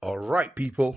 All right, people.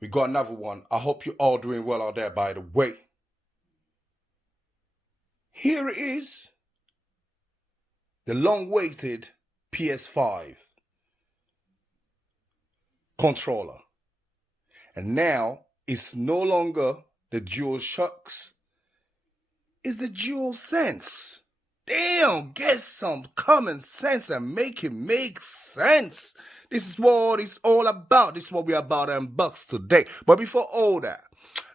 We got another one. I hope you're all doing well out there, by the way. Here it is. The long-awaited PS5 controller. And now it's no longer the DualShocks. It's the DualSense. Damn, get some common sense and make it make sense. This is what it's all about. This is what we're about to unbox today. But before all that,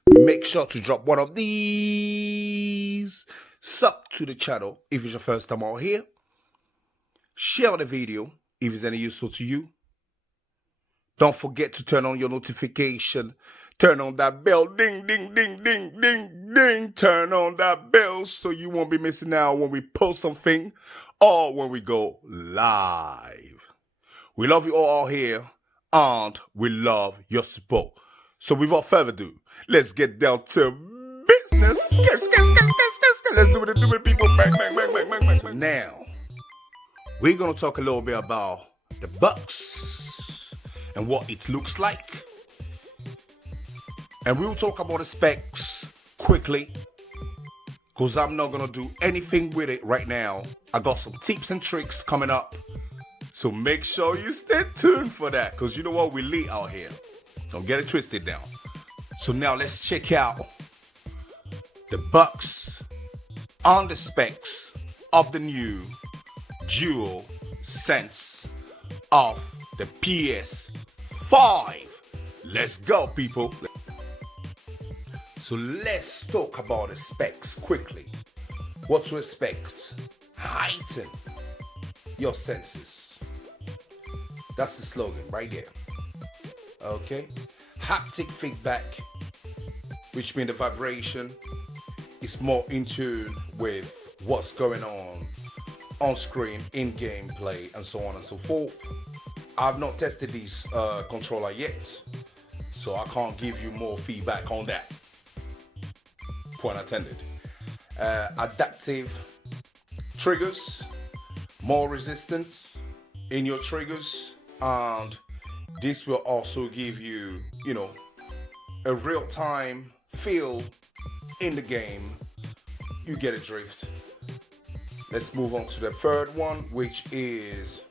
make sure to drop one of these. Sub to the channel if it's your first time out here. Share the video if it's any useful to you. Don't forget to turn on your notification. Turn on that bell. Ding, ding, ding, ding, ding, ding. Turn on that bell so you won't be missing out when we post something or when we go live. We love you all here and we love your support. So without further ado, let's get down to business. Let's do it, people. Bang, bang, bang, bang, bang, bang. So now, we're going to talk a little bit about the box and what it looks like. And we will talk about the specs quickly, because I'm not going to do anything with it right now. I got some tips and tricks coming up. So make sure you stay tuned for that, because you know what, we lit out here. Don't get it twisted now. So now let's check out the box and the specs of the new DualSense of the PS5. Let's go, people. So let's talk about the specs quickly. What to expect? Heighten your senses. That's the slogan right there. Okay. Haptic feedback, which means the vibration is more in tune with what's going on screen, in gameplay, and so on and so forth. I've not tested this controller yet, so I can't give you more feedback on that. Point intended. Adaptive triggers, more resistance in your triggers, and this will also give you, a real-time feel in the game. You get a drift. Let's move on to the third one, which is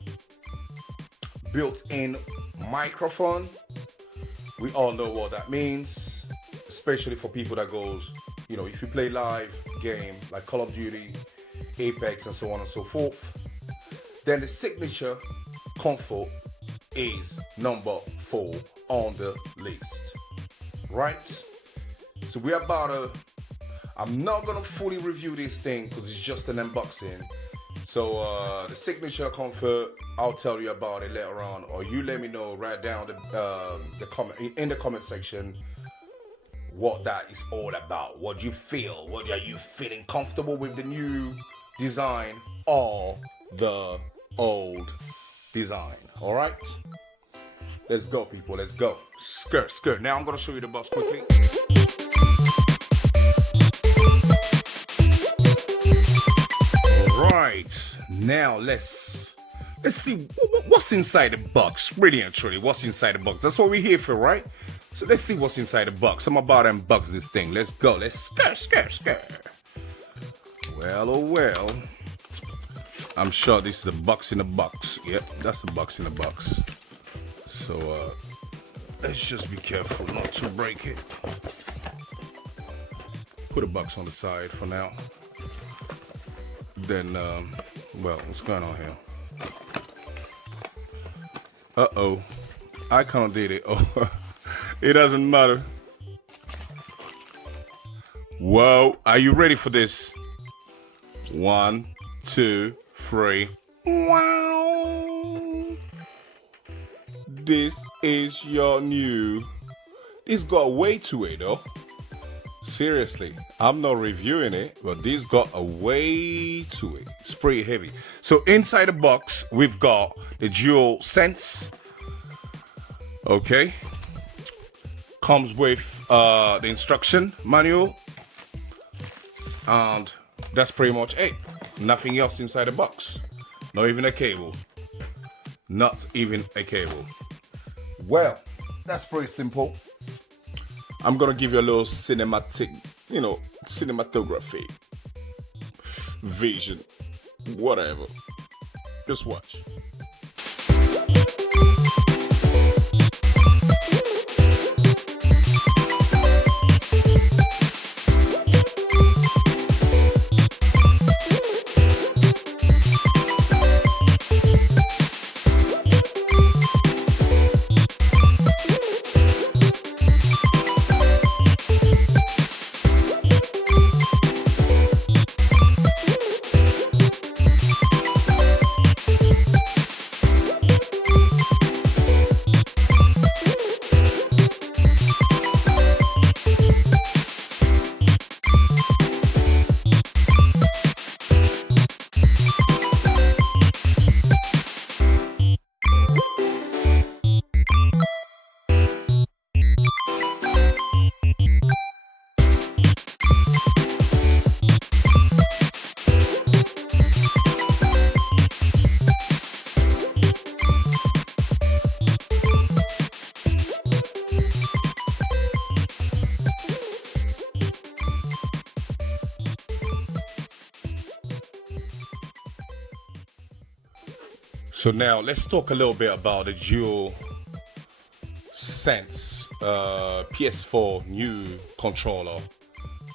built-in microphone. We all know what that means, especially for people that goes, if you play live game like Call of Duty, Apex, and so on and so forth, then the signature comfort is number 4 on the list, right? So we're about to, I'm not gonna fully review this thing because it's just an unboxing. So the signature comfort, I'll tell you about it later on, or you let me know right down the comment in the comment section what that is all about. What you feel? What are you feeling comfortable with the new design or the old design? All right, let's go, people. Let's go. Skirt. Now I'm gonna show you the box quickly. All right. Now let's see what's inside the box. Really and truly, what's inside the box? That's what we're here for, right? So let's see what's inside the box. I'm about to unbox this thing. Let's go. Let's skirt. Well, oh well. I'm sure this is a box in a box. Yep, that's a box in a box. So let's just be careful not to break it. Put a box on the side for now. Then, well, what's going on here? Uh-oh. I can't did it. Oh, it doesn't matter. Whoa, are you ready for this? 1, 2, 3. Wow. This is your new. This got weight to it though. Seriously, I'm not reviewing it, but this got a weight to it. It's pretty heavy. So inside the box, we've got the DualSense. Okay. Comes with the instruction manual. And that's pretty much it. Nothing else inside the box. Not even a cable. not even a cable. Well, that's pretty simple. I'm gonna give you a little cinematic, cinematography, vision, whatever. Just watch. So now let's talk a little bit about the DualSense PS4 new controller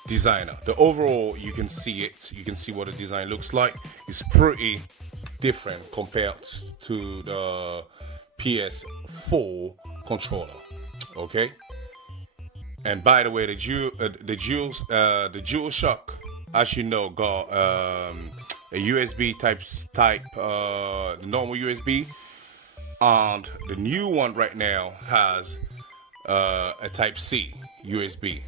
designer. The overall, you can see it. You can see what the design looks like. It's pretty different compared to the PS4 controller. Okay. And by the way, the DualShock, as you know, got a USB type, the normal USB, and the new one right now has a Type C USB.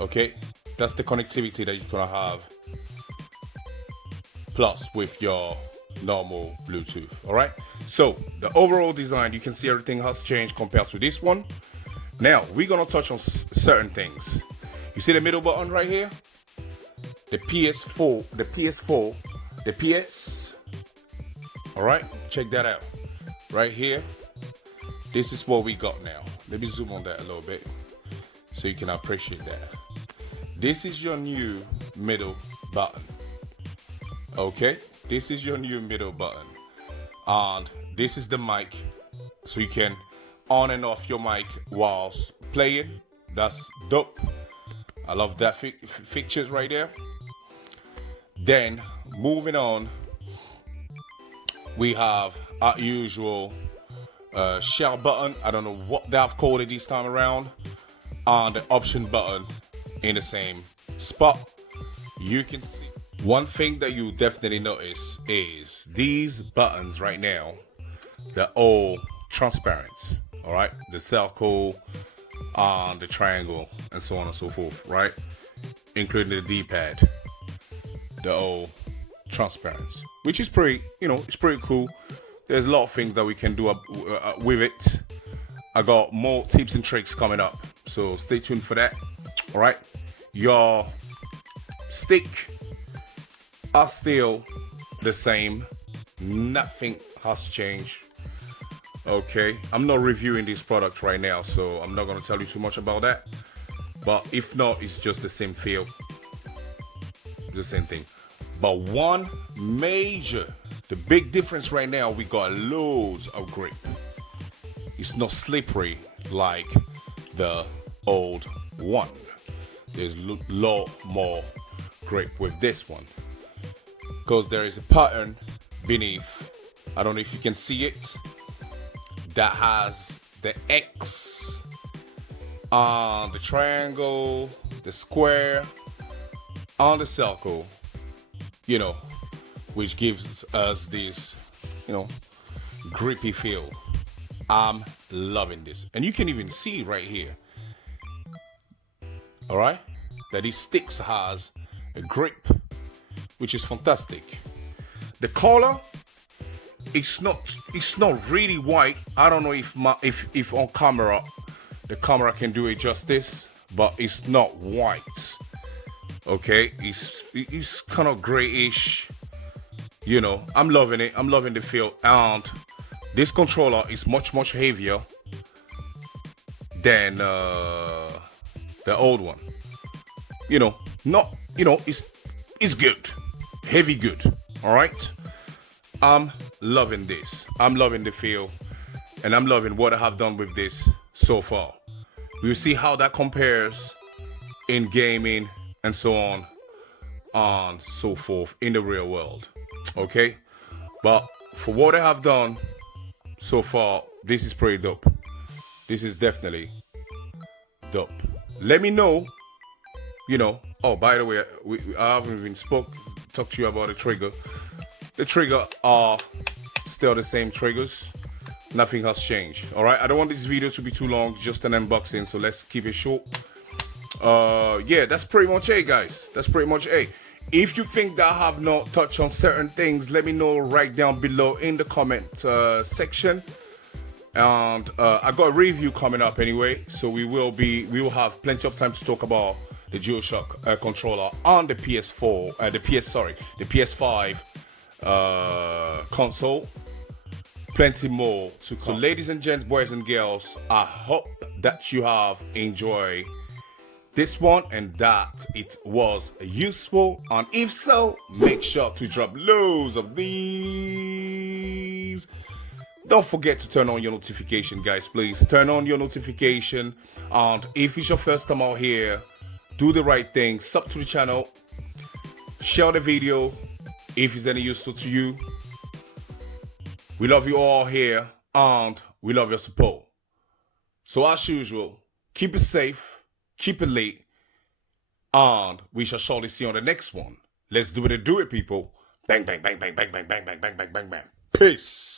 Okay, that's the connectivity that you're gonna have, plus with your normal Bluetooth. All right. So the overall design, you can see everything has changed compared to this one. Now we're gonna touch on certain things. You see the middle button right here? The PS4, the PS. All right, check that out. Right here, this is what we got now. Let me zoom on that a little bit so you can appreciate that. This is your new middle button. Okay, this is your new middle button. And this is the mic, so you can on and off your mic whilst playing. That's dope. I love that fixtures right there. Then moving on, we have our usual share button. I don't know what they've called it this time around, and the option button in the same spot. You can see one thing that you definitely notice is these buttons right now, they're all transparent. All right, the circle, the triangle, and so on and so forth, right? Including the D-pad. They're all transparent, which is pretty, it's pretty cool. There's a lot of things that we can do with it. I got more tips and tricks coming up, so stay tuned for that. All right, your stick are still the same. Nothing has changed. Okay, I'm not reviewing this product right now, so I'm not going to tell you too much about that. But if not, it's just the same feel, the same thing. But one major, the big difference right now, we got loads of grip. It's not slippery like the old one. There's a lot more grip with this one, because there is a pattern beneath. I don't know if you can see it, that has the X, the triangle, the square, on the circle, which gives us this, grippy feel. I'm loving this. And you can even see right here, all right, that these sticks has a grip, which is fantastic. The color, it's not really white. I don't know if on camera the camera can do it justice, but it's not white. Okay, it's kind of grayish, You know, I'm loving it. I'm loving the feel. And this controller is much heavier than the old one. You know, not, you know, it's good. Heavy good. All right. I'm loving this. I'm loving the feel. And I'm loving what I have done with this so far. We'll see how that compares in gaming and so on so forth in the real world. Okay? But for what I have done so far, this is pretty dope. This is definitely dope. Let me know, you know. Oh, by the way, I haven't even talked to you about the trigger. The trigger are still the same triggers. Nothing has changed. All right. I don't want this video to be too long. Just an unboxing. So let's keep it short. Yeah, that's pretty much it, guys. That's pretty much it. If you think that I have not touched on certain things, let me know right down below in the comment section. And I got a review coming up anyway, so we will have plenty of time to talk about the DualShock controller on the PS4, the PS5 console. Plenty more to come. So ladies and gents, boys and girls, I hope that you have enjoyed this one and that it was useful. And if so, make sure to drop loads of these. Don't forget to turn on your notification, guys. Please turn on your notification. And if it's your first time out here, do the right thing. Sub to the channel. Share the video if it's any useful to you. We love you all here, and we love your support. So as usual, keep it safe, keep it late, and we shall surely see you on the next one. Let's do it and do it, people. Bang, bang, bang, bang, bang, bang, bang, bang, bang, bang, bang, bang. Peace.